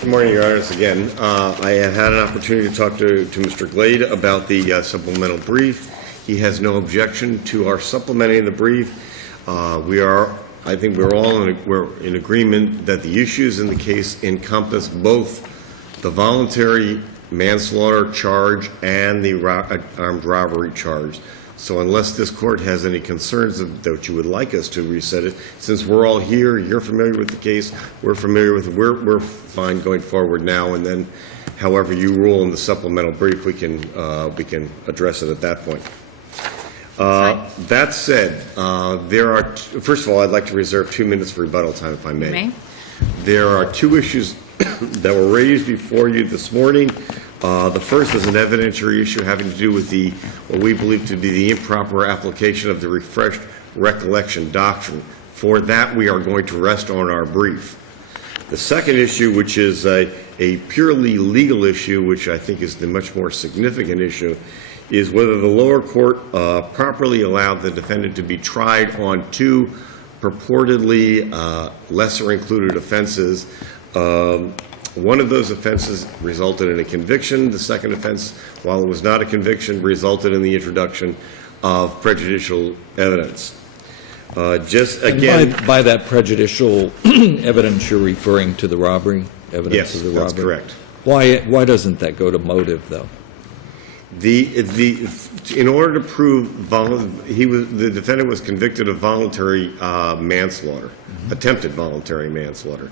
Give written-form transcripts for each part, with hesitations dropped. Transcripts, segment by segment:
Good morning, Your Honors. Again, I have had an opportunity to talk to Mr. Glade about the supplemental brief. He has no objection to our supplementing the brief. I think we're all in agreement that the issues in the case encompass both the voluntary manslaughter charge and the armed robbery charge. So unless this court has any concerns that you would like us to reset it, since we're all here, you're familiar with the case, we're familiar with it, we're fine going forward now, and then however you rule in the supplemental brief, we can address it at that point. That said, first of all, I'd like to reserve 2 minutes for rebuttal time, if I may. You may. There are two issues that were raised before you this morning. The first is an evidentiary issue having to do with what we believe to be the improper application of the refreshed recollection doctrine. For that, we are going to rest on our brief. The second issue, which is a purely legal issue, which I think is the much more significant issue, is whether the lower court properly allowed the defendant to be tried on two purportedly lesser included offenses. One of those offenses resulted in a conviction. The second offense, while it was not a conviction, resulted in the introduction of prejudicial evidence. Just again, by that prejudicial evidence, you're referring to the robbery evidence? Yes, of the robbery? that's correct. Why doesn't that go to motive, though? In order to prove the defendant was convicted of voluntary manslaughter, attempted voluntary manslaughter.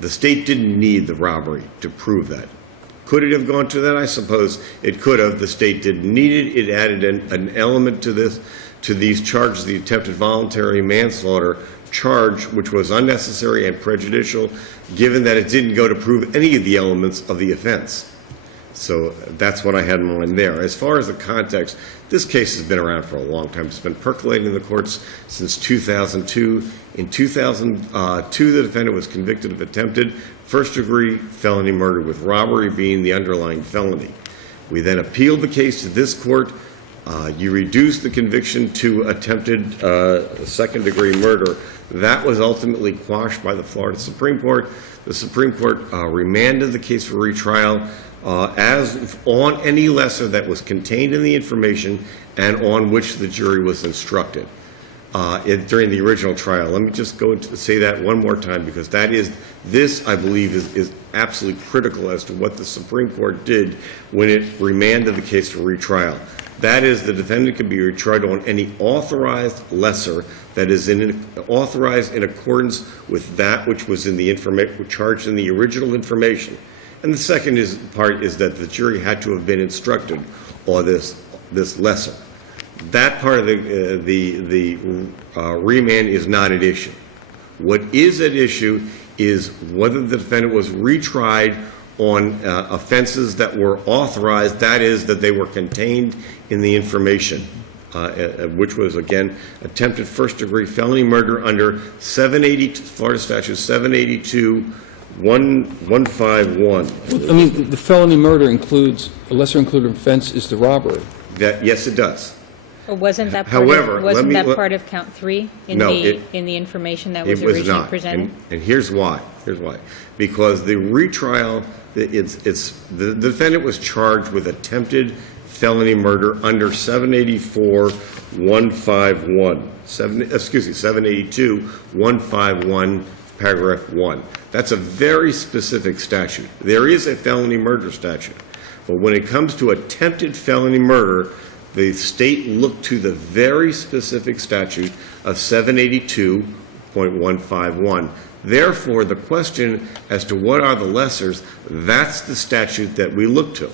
The state didn't need the robbery to prove that. Could it have gone to that? I suppose it could have. The state didn't need it. It added an element to these charges, the attempted voluntary manslaughter charge, which was unnecessary and prejudicial, given that it didn't go to prove any of the elements of the offense. So that's what I had in mind there. As far as the context, this case has been around for a long time. It's been percolating in the courts since 2002. In 2002, the defendant was convicted of attempted first-degree felony murder, with robbery being the underlying felony. We then appealed the case to this court. You reduced the conviction to attempted second-degree murder. That was ultimately quashed by the Florida Supreme Court. The Supreme Court remanded the case for retrial as on any lesser that was contained in the information and on which the jury was instructed during the original trial. Let me just go to say that one more time, because this, I believe, is absolutely critical as to what the Supreme Court did when it remanded the case for retrial. That is, the defendant can be retried on any authorized lesser that is authorized in accordance with that which was in the charged in the original information. And the second part is that the jury had to have been instructed on this lesser. That part of the remand is not at issue. What is at issue is whether the defendant was retried on offenses that were authorized, that is, that they were contained in the information, which was, again, attempted first-degree felony murder under Florida Statute 782-151. I mean, the felony murder includes, a lesser included offense is the robbery. Yes, it does. But wasn't that part of count 3 in the information that was originally presented? And here's why. Because the retrial, the defendant was charged with attempted felony murder under 782-151, paragraph 1. That's a very specific statute. There is a felony murder statute. But when it comes to attempted felony murder, the state looked to the very specific statute of 782.151. Therefore, the question as to what are the lessers, that's the statute that we look to.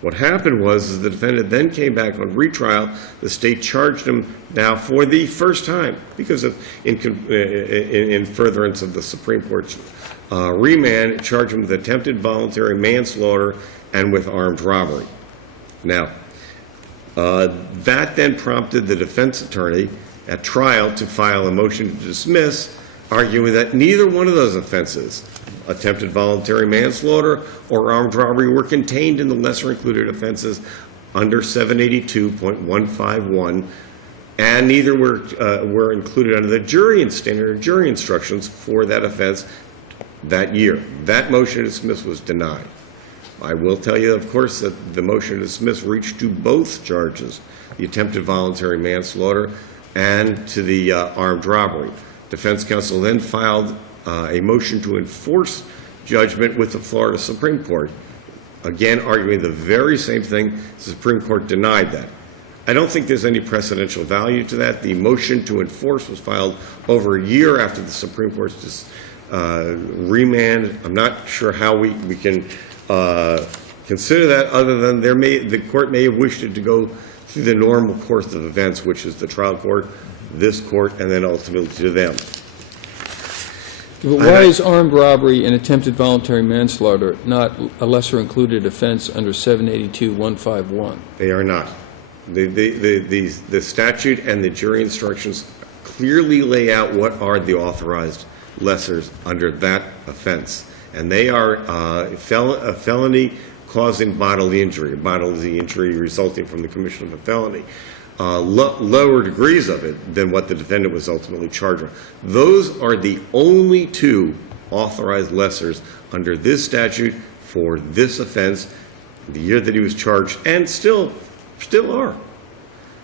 What happened was the defendant then came back on retrial. The state charged him now for the first time, because of in furtherance of the Supreme Court's remand, charged him with attempted voluntary manslaughter and with armed robbery. Now, that then prompted the defense attorney at trial to file a motion to dismiss, arguing that neither one of those offenses, attempted voluntary manslaughter or armed robbery, were contained in the lesser included offenses under 782.151, and neither were included under the standard jury instructions for that offense that year. That motion to dismiss was denied. I will tell you, of course, that the motion to dismiss reached to both charges, the attempted voluntary manslaughter and to the armed robbery. Defense counsel then filed a motion to enforce judgment with the Florida Supreme Court, again arguing the very same thing. The Supreme Court denied that. I don't think there's any precedential value to that. The motion to enforce was filed over a year after the Supreme Court's remand. I'm not sure how we can consider that, other than the court may have wished it to go through the normal course of events, which is the trial court, this court, and then ultimately to them. But why is armed robbery and attempted voluntary manslaughter not a lesser included offense under 782.151? They are not. The statute and the jury instructions clearly lay out what are the authorized lessers under that offense. And they are a felony causing bodily injury resulting from the commission of a felony. Lower degrees of it than what the defendant was ultimately charged with. Those are the only two authorized lessers under this statute for this offense, the year that he was charged, and still are.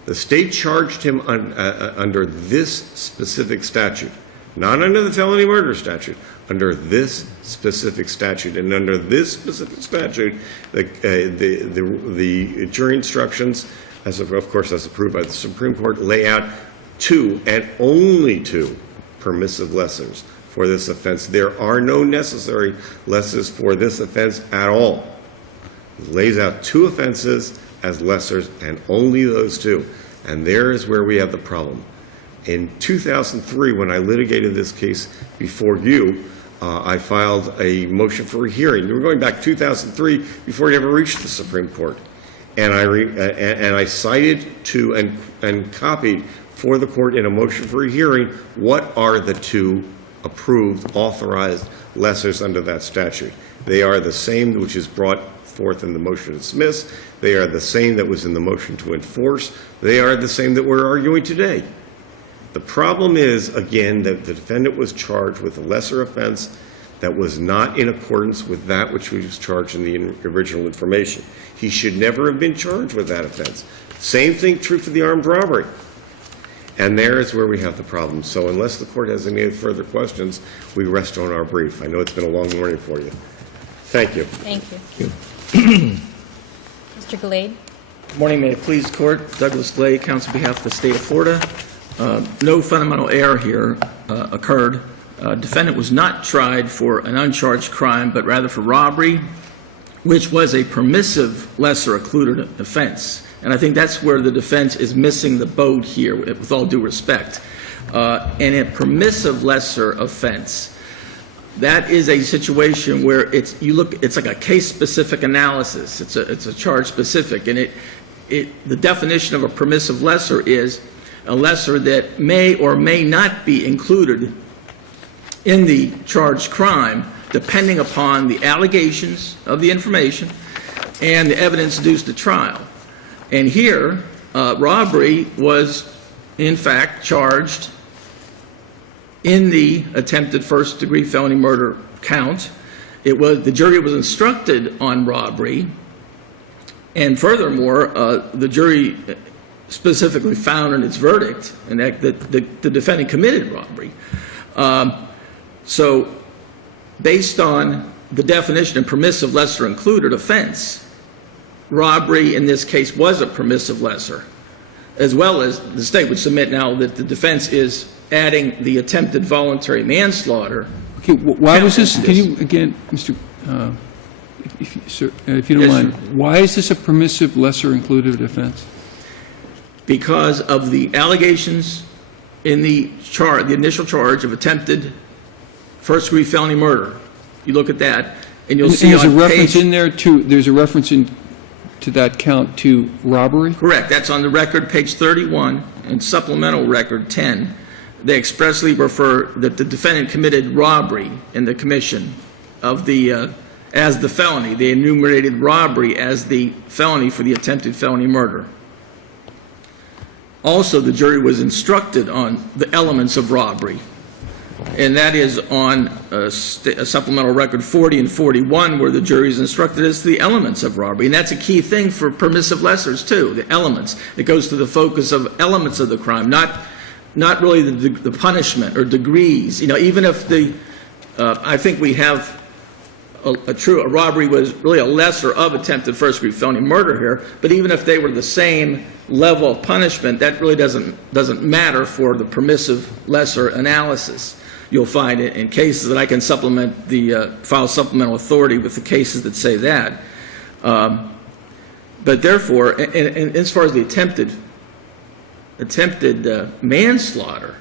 The state charged him under this specific statute, not under the felony murder statute, under this specific statute. And under this specific statute, the jury instructions, of course, as approved by the Supreme Court, lay out two and only two permissive lessers for this offense. There are no necessary lessers for this offense at all. It lays out two offenses as lessers, and only those two. And there is where we have the problem. In 2003, when I litigated this case before you, I filed a motion for a hearing. We were going back 2003 before it ever reached the Supreme Court. And I cited to and copied for the court in a motion for a hearing what are the two approved, authorized lessers under that statute. They are the same which is brought forth in the motion to dismiss. They are the same that was in the motion to enforce. They are the same that we're arguing today. The problem is, again, that the defendant was charged with a lesser offense that was not in accordance with that which was charged in the original information. He should never have been charged with that offense. Same thing true for the armed robbery. And there is where we have the problem. So unless the court has any further questions, we rest on our brief. I know it's been a long morning for you. Thank you. Thank you. Mr. Gallade? Good morning. May it please the court. Douglas Glade, counsel on behalf of the state of Florida. No fundamental error here occurred. Defendant was not tried for an uncharged crime, but rather for robbery, which was a permissive lesser included offense. And I think that's where the defense is missing the boat here, with all due respect. And a permissive lesser offense, that is a situation where it's like a case-specific analysis. It's a charge-specific, and the definition of a permissive lesser is a lesser that may or may not be included in the charged crime, depending upon the allegations of the information and the evidence adduced at trial. And here, robbery was, in fact, charged in the attempted first-degree felony murder count. The jury was instructed on robbery, and furthermore, the jury specifically found in its verdict that the defendant committed robbery. So, based on the definition of permissive lesser included offense, robbery in this case was a permissive lesser, as well as the state would submit now that the defense is adding the attempted voluntary manslaughter. Okay, why was this, can you, again, Mr., if you don't mind, why is this a permissive lesser included offense? Because of the allegations in the initial charge of attempted first-degree felony murder. You look at that, and you'll see there's on a reference page, in there to, there's a reference to that count to robbery? correct. That's on the record, page 31, and supplemental record 10. They expressly refer that the defendant committed robbery in the commission of the as the felony. They enumerated robbery as the felony for the attempted felony murder. Also, the jury was instructed on the elements of robbery. and that is on supplemental record 40 and 41, where the jury is instructed as to the elements of robbery. And that's a key thing for permissive lessors, too, the elements. It goes to the focus of elements of the crime, not really the punishment or degrees. Even if I think we have a robbery was really a lesser of attempted first-degree felony murder here, but even if they were the same level of punishment, that really doesn't matter for the permissive lesser analysis. You'll find it in cases that I can supplement file supplemental authority with the cases that say that. But therefore, and as far as the attempted manslaughter,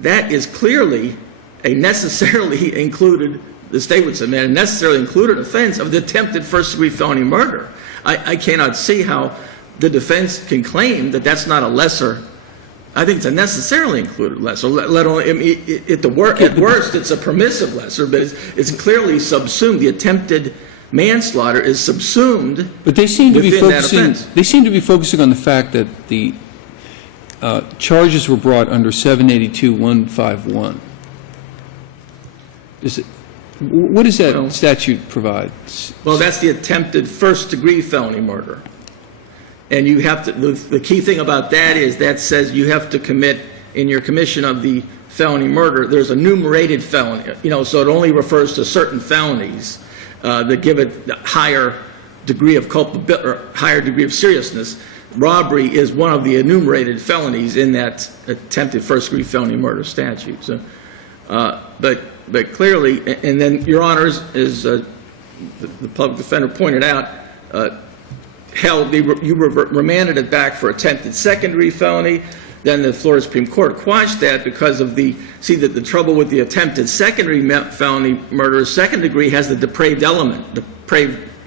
that is clearly a necessarily included, the state would submit, a necessarily included offense of the attempted first-degree felony murder. I cannot see how the defense can claim that that's not a lesser. I think it's a necessarily included lesser, let alone, at worst, it's a permissive lesser, but it's clearly subsumed. The attempted manslaughter is subsumed. But they seem to be within that focusing. offense. They seem to be focusing on the fact that the charges were brought under 782.151. What does that statute provide? Well, that's the attempted first-degree felony murder. And you have to, the key thing about that is that says you have to commit, in your commission of the felony murder, there's a enumerated felony, so it only refers to certain felonies that give it a higher degree of culpability, or higher degree of seriousness. Robbery is one of the enumerated felonies in that attempted first-degree felony murder statute. So, but clearly, and then, Your Honors, as the public defender pointed out, you remanded it back for attempted second-degree felony. Then the Florida Supreme Court quashed that because of the trouble with the attempted second-degree felony murder, second degree has the depraved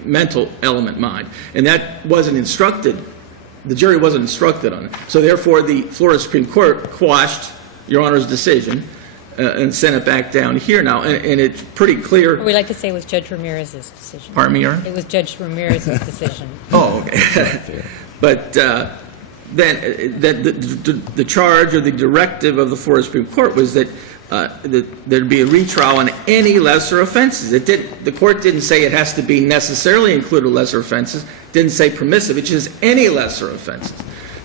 mental element mind. And that wasn't instructed, the jury wasn't instructed on it. So therefore, the Florida Supreme Court quashed Your Honor's decision and sent it back down here now. And it's pretty clear. We like to say it was Judge Ramirez's decision. Pardon me, Your Honor? It was Judge Ramirez's decision. Oh, okay. But then the charge or the directive of the Florida Supreme Court was that there'd be a retrial on any lesser offenses. The court didn't say it has to be necessarily included lesser offenses, didn't say permissive, it's just any lesser offenses.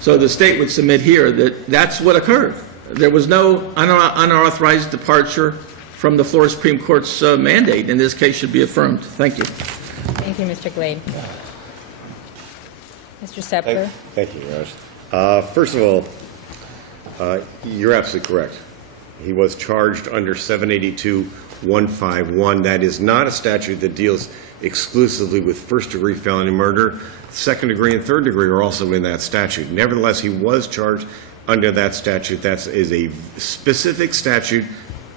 So the state would submit here that that's what occurred. There was no unauthorized departure from the Florida Supreme Court's mandate. In this case, should be affirmed. Thank you. Thank you, Mr. Glade. Mr. Sepler? Thank you, Your Honor. First of all, you're absolutely correct. He was charged under 782.151. That is not a statute that deals exclusively with first-degree felony murder. Second degree and third degree are also in that statute. Nevertheless, he was charged under that statute. That is a specific statute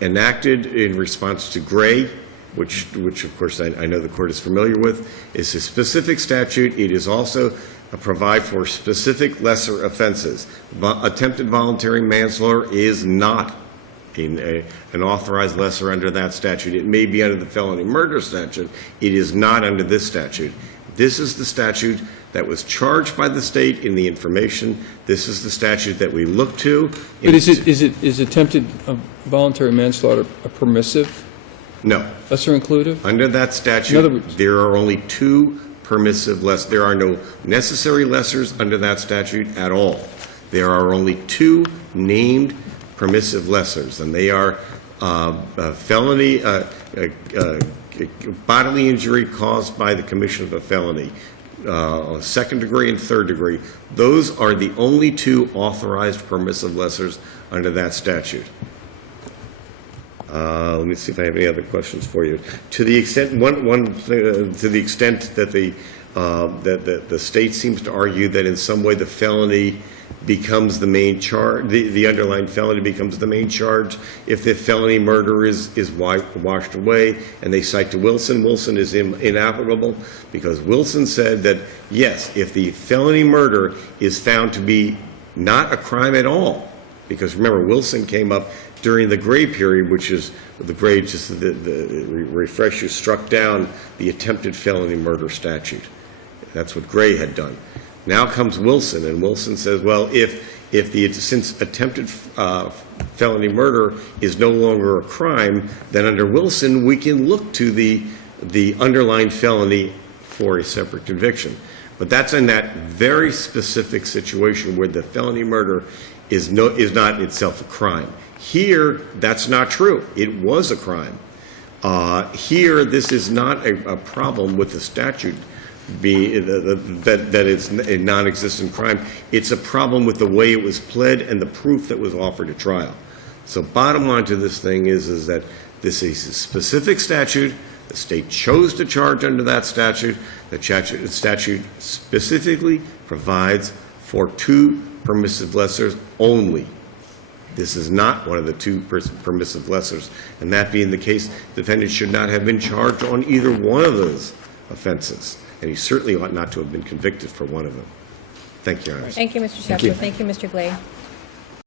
enacted in response to Gray, which of course I know the court is familiar with. It's a specific statute. It is also provide for specific lesser offenses. Attempted voluntary manslaughter is not an authorized lesser under that statute. It may be under the felony murder statute. It is not under this statute. This is the statute that was charged by the state in the information. This is the statute that we look to. But is attempted voluntary manslaughter a permissive? No. Lesser included? Under that statute, there are only two permissive lessers. There are no necessary lessers under that statute at all. There are only two named permissive lessers, and they are felony, bodily injury caused by the commission of a felony, second degree and third degree. Those are the only two authorized permissive lessers under that statute. Let me see if I have any other questions for you. To the extent to the extent that the state seems to argue that in some way the felony becomes the main charge, the underlying felony becomes the main charge if the felony murder is washed away, and they cite to Wilson. Wilson is inapplicable because Wilson said that, yes, if the felony murder is found to be not a crime at all, because remember, Wilson came up during the Gray period, which is the Gray, just the refresh you, struck down the attempted felony murder statute. That's what Gray had done. Now comes Wilson, and Wilson says, well, since attempted felony murder is no longer a crime, then under Wilson, we can look to the underlying felony for a separate conviction. But that's in that very specific situation where the felony murder is not itself a crime. Here, that's not true. It was a crime. Here, this is not a problem with the statute that it's a non-existent crime. It's a problem with the way it was pled and the proof that was offered at trial. So bottom line to this thing is that this is a specific statute. The state chose to charge under that statute. The statute specifically provides for 2 permissive lessers only. This is not one of the 2 permissive lessers. And that being the case, the defendant should not have been charged on either one of those offenses. And he certainly ought not to have been convicted for one of them. Thank you, Your Honor. Thank you, Mr. Thank you. Shepard. Thank you, Mr. Glay.